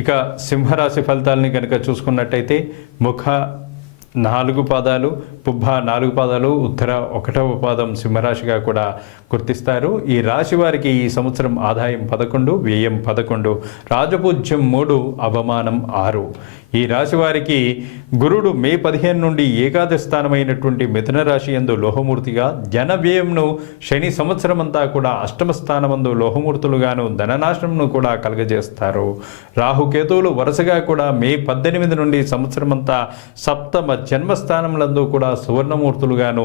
ఇక సింహరాశి ఫలితాలని కనుక చూసుకున్నట్టయితే ముఖ 4 పాదాలు, పుబ్బ 4 పాదాలు, ఉత్తర 1వ పాదం సింహరాశిగా కూడా గుర్తిస్తారు. ఈ రాశి వారికి ఈ సంవత్సరం ఆదాయం 11, వ్యయం 11, రాజపూజ్యం 3, అవమానం 6. ఈ రాశి వారికి గురుడు మే 15 నుండి ఏకాదశ స్థానమైనటువంటి మిథున రాశి యందు లోహమూర్తిగా, జన వ్యయంను శని సంవత్సరం అంతా కూడా అష్టమ స్థానమందు లోహమూర్తులుగాను ధననాశనంను కూడా కలుగజేస్తారు. రాహుకేతువులు వరుసగా కూడా మే 18 నుండి సంవత్సరం అంతా సప్తమ జన్మస్థానములందు కూడా సువర్ణమూర్తులుగాను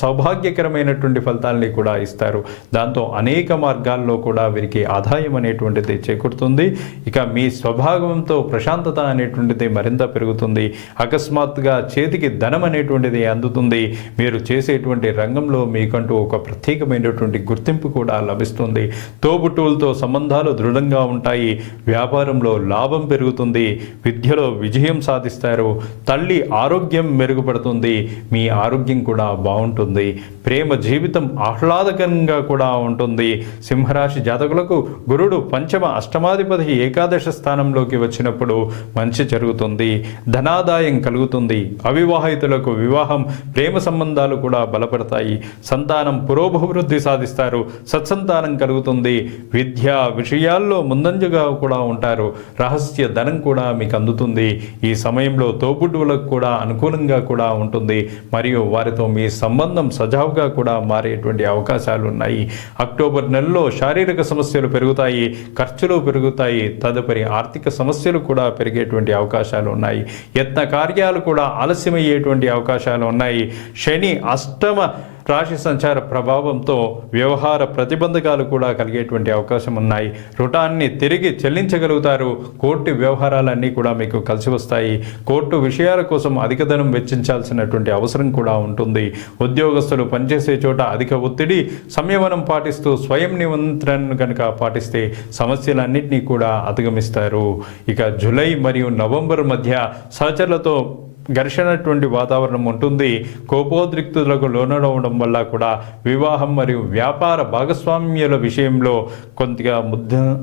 సౌభాగ్యకరమైనటువంటి ఫలితాలని కూడా ఇస్తారు. దాంతో అనేక మార్గాల్లో కూడా వీరికి ఆదాయం అనేటువంటిది చేకూరుతుంది. ఇక మీ స్వభావంతో ప్రశాంతత అనేటువంటిది మరింత పెరుగుతుంది. అకస్మాత్తుగా చేతికి ధనం అనేటువంటిది అందుతుంది. మీరు చేసేటువంటి రంగంలో మీకంటూ ఒక ప్రత్యేకమైనటువంటి గుర్తింపు కూడా లభిస్తుంది. తోబుట్టువులతో సంబంధాలు దృఢంగా ఉంటాయి. వ్యాపారంలో లాభం పెరుగుతుంది. విద్యలో విజయం సాధిస్తారు. తల్లి ఆరోగ్యం మెరుగుపడుతుంది. మీ ఆరోగ్యం కూడా బాగుంటుంది. ప్రేమ జీవితం ఆహ్లాదకరంగా కూడా ఉంటుంది. సింహరాశి జాతకులకు గురుడు పంచమ అష్టమాధిపతి ఏకాదశ స్థానంలోకి వచ్చినప్పుడు మంచి జరుగుతుంది. ధనాదాయం కలుగుతుంది. అవివాహితులకు వివాహం, ప్రేమ సంబంధాలు కూడా బలపడతాయి. సంతానం పురోభివృద్ధి సాధిస్తారు. సత్సంతానం కలుగుతుంది. విద్యా విషయాల్లో ముందంజగా కూడా ఉంటారు. రహస్య ధనం కూడా మీకు అందుతుంది. ఈ సమయంలో తోబుట్టువులకు కూడా అనుకూలంగా కూడా ఉంటుంది. మరియు వారితో మీ సంబంధం సజావుగా కూడా మారేటువంటి అవకాశాలు ఉన్నాయి. అక్టోబర్ నెలలో శారీరక సమస్యలు పెరుగుతాయి. ఖర్చులు పెరుగుతాయి. తదుపరి ఆర్థిక సమస్యలు కూడా పెరిగేటువంటి అవకాశాలు ఉన్నాయి. యత్న కార్యాలు కూడా ఆలస్యమయ్యేటువంటి అవకాశాలు ఉన్నాయి. శని అష్టమ రాశి సంచార ప్రభావంతో వ్యవహార ప్రతిబంధకాలు కూడా కలిగేటువంటి అవకాశం ఉన్నాయి. రుణాన్ని తిరిగి చెల్లించగలుగుతారు. కోర్టు వ్యవహారాలన్నీ కూడా మీకు కలిసి వస్తాయి. కోర్టు విషయాల కోసం అధిక ధనం వెచ్చించాల్సినటువంటి అవసరం కూడా ఉంటుంది. ఉద్యోగస్తులు పనిచేసే చోట అధిక ఒత్తిడి, సంయమనం పాటిస్తూ స్వయం నియంత్రణను కనుక పాటిస్తే సమస్యలన్నింటినీ కూడా అధిగమిస్తారు. ఇక జూలై మరియు నవంబర్ మధ్య సహచరులతో ఘర్షణటువంటి వాతావరణం ఉంటుంది. కోపోద్రిక్తులకు లోనవడం వల్ల కూడా వివాహం మరియు వ్యాపార భాగస్వామ్యాల విషయంలో కొద్దిగా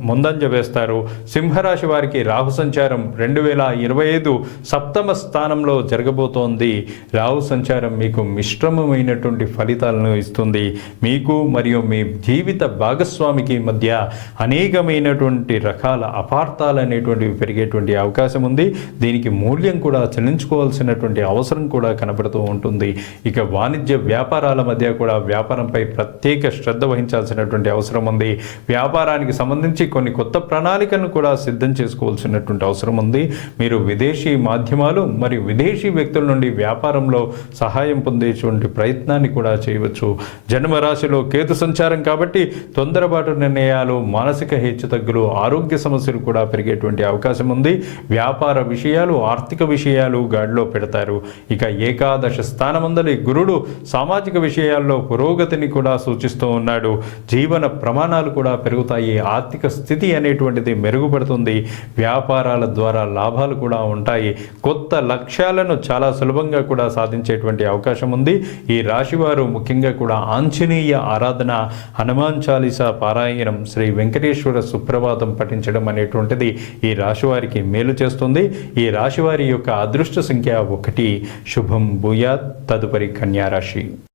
ముందంజ వేస్తారు. సింహరాశి వారికి రాహు సంచారం 2025 సప్తమ స్థానంలో జరగబోతోంది. రాహు సంచారం మీకు మిశ్రమమైనటువంటి ఫలితాలను ఇస్తుంది. మీకు మరియు మీ జీవిత భాగస్వామికి మధ్య అనేకమైనటువంటి రకాల అపార్థాలు అనేటువంటివి పెరిగేటువంటి అవకాశం ఉంది. దీనికి మూల్యం కూడా చెల్లించుకోవాల్సినటువంటి అవసరం కూడా కనబడుతూ ఉంటుంది. ఇక వాణిజ్య వ్యాపారాల మధ్య కూడా వ్యాపారంపై ప్రత్యేక శ్రద్ధ వహించాల్సినటువంటి అవసరం ఉంది. వ్యాపారానికి సంబంధించి కొన్ని కొత్త ప్రణాళికలను కూడా సిద్ధం చేసుకోవాల్సినటువంటి అవసరం ఉంది. మీరు విదేశీ మాధ్యమాలు మరియు విదేశీ వ్యక్తుల నుండి వ్యాపారంలో సహాయం పొందేటువంటి ప్రయత్నాన్ని కూడా చేయవచ్చు. జన్మరాశిలో కేతు సంచారం కాబట్టి తొందరపాటు నిర్ణయాలు, మానసిక హెచ్చుతగ్గులు, ఆరోగ్య సమస్యలు కూడా పెరిగేటువంటి అవకాశం ఉంది. వ్యాపార విషయాలు, ఆర్థిక విషయాలు గాడిలో పెడతారు. ఇక ఏకాదశ స్థానమందలి గురుడు సామాజిక విషయాల్లో పురోగతిని కూడా సూచిస్తూ ఉన్నాడు. జీవన ప్రమాణాలు కూడా పెరుగుతాయి. ఆర్థిక స్థితి అనేటువంటిది మెరుగుపడుతుంది. వ్యాపారాల ద్వారా లాభాలు కూడా ఉంటాయి. కొత్త లక్ష్యాలను చాలా సులభంగా కూడా సాధించేటువంటి అవకాశం ఉంది. ఈ రాశివారు ముఖ్యంగా కూడా ఆంజనేయ ఆరాధన, హనుమాన్ చాలీసా పారాయణం, శ్రీ వెంకటేశ్వర సుప్రభాతం పఠించడం అనేటువంటిది ఈ రాశివారికి మేలు చేస్తుంది. ఈ రాశివారి యొక్క అదృష్ట సంఖ్య 1. శుభం భూయాత్. తదుపరి కన్యారాశి.